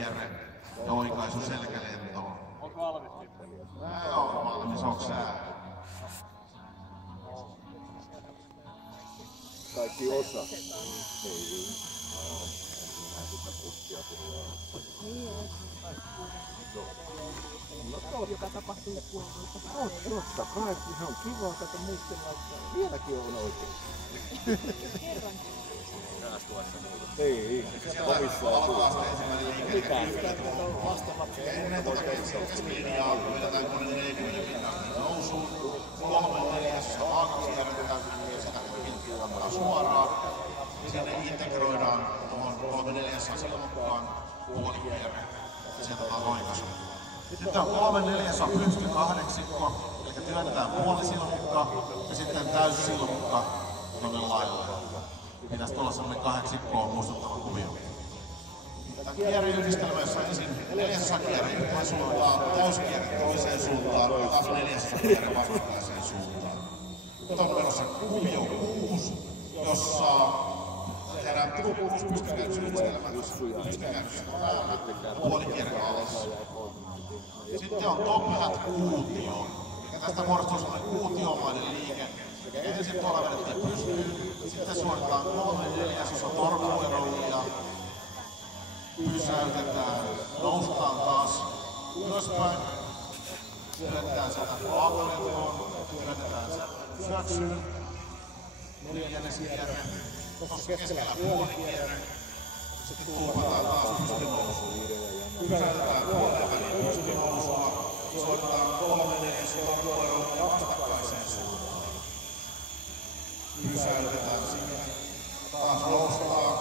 kierre ja oikaisu selkälentoon. Onko valmis? Mä oon valmis, onks sä? Kaikki osa. Ei. Sitä puskia tulee. Joka tapahtuu puolelta. Totta kai, se on kiva, että muistellaan, että vieläkin on oikein. Ei, komissaan Alkaa ensimmäinen liike. Ennen tuota keskilinjaa vedetään 40 pinnasta nousuun. 3/4 aakaksi järjestetään sitä pintaan suoraan. Sinne integroidaan tuohon 3/4 silloin mukaan puolikierre. Ja sieltä otetaan roikaisu. Sitten on 3/4 pystykahdekkikko, eli työnnetään puolisilmukka ja sitten täyssilmukka tuonne laidalle. Pitäisi tulla sellainen 8 muistuttava kuvio. Tämä kierreyhdistelmä, jossa ensin 4 kierre yhteen suuntaan, täyskierre toiseen suuntaan ja taas 4 kierre vastakkaiseen suuntaan. Nyt on menossa kuvio 6, jossa tehdään 6 pystykäynnyyhdistelmät, pystykäynnys päällä, puolikierre alas. Sitten on top-hat kuutio. Ja tästä muodostuu sellainen kuutiomainen liike. Ensin tuolla vedetään pystyyn, sitten suoritetaan 3/4 torkuerollia, pysäytetään, noustaan taas ylöspäin, työnnetään sieltä aakkolentoon, työnnetään sieltä syöksyyn, 4. kierre, tuossa keskellä puolikierre, sitten tuupataan taas pystynousuun, pysäytetään puoleen väliin pystynousua, suoritetaan 3/4 torkuerollia vastakkaiseen suuntaan. Pysäytetään siihen, taas noustaan,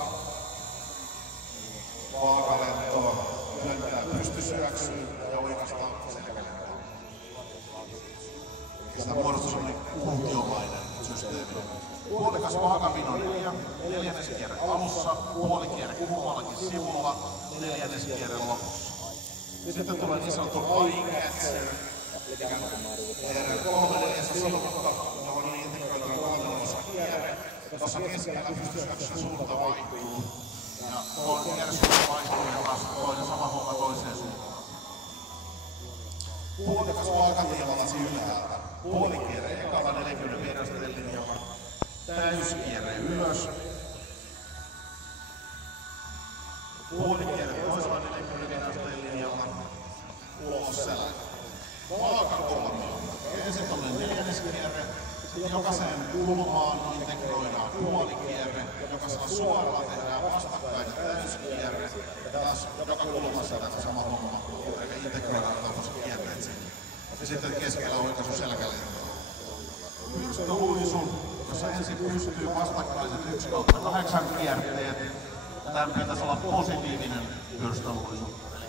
vaakalentoon, työnnetään pystysyöksyyn ja oikastaan selkälentoon. Sitä muodostuu sellainen kuutiomainen systeemi. Puolikas vaakapino 4. kierre alussa, puolikierre kummallakin sivulla, 4. kierre lopussa. Sitten tulee niin sanottu eye catcher, eli 3/4 silmukka, johon on integroitunut 3/4 kierre. Tuossa keskellä pystysyöksyssä suunta vaihtuu. Ja kierre suunta vaihtuu ja taas toinen sama homma toiseen suuntaan. Puolikas vaakatiivallasi ylhäältä. Puolikierre ekalla 45 asteen linjalla. Täyskierre ylös. Puolikierre toisella 45 asteen linjalla. Ulos selän. Vaakakolmio. Ensin tuollainen 4. kierre. Sitten jokaiseen kulmaan integroidaan puolikierre. Jokaisella suoralla tehdään vastakkainen täyskierre. Ja taas joka kulmassa tehdään sama homma. Eli integroidaan tuollaiset kierreet sinne. Ja sitten keskellä oikaisu selkälentoon. Pystyluisu, jossa ensin pystyy vastakkaiset 1/8 kierteet. Tämän pitäisi olla positiivinen pyrstöluisu. Eli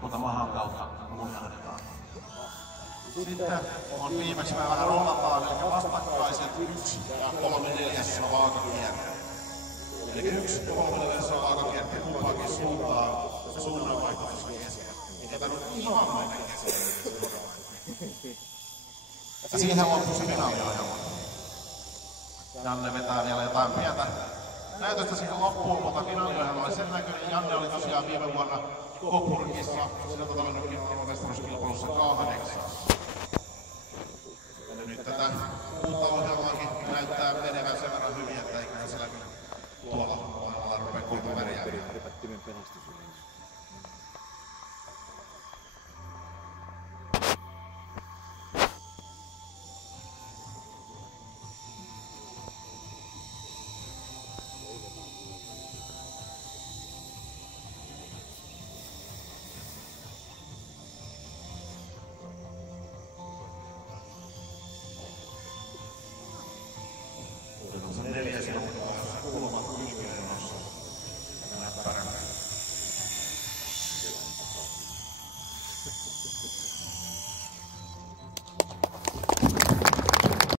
tuota mahan kautta lunjahdetaan. Sitten on viimeksi me vähän rollataan, eli vastakkaiset 1 ja 3/4 vaakakierre. Eli 1 ja 3/4 vaakakierre kumpaakin suuntaan suunnanvaihtoisessa keskellä. Ei tarvitse ihan mennä keskellä. Ja siihen loppuu se finaaliohjelma. Janne vetää vielä jotain pientä näytöstä siihen loppuun, mutta finaaliohjelma oli sen näköinen. Janne oli tosiaan viime vuonna Coburgissa, sieltä todennäköisesti maailman mestaruuskilpailussa 8. Ja nyt tätä uutta ohjelmaakin näyttää menevän sen verran hyvin, että eiköhän siellä tuolla maailmalla rupea kuinka värjäämään. Ripattimen pelastus.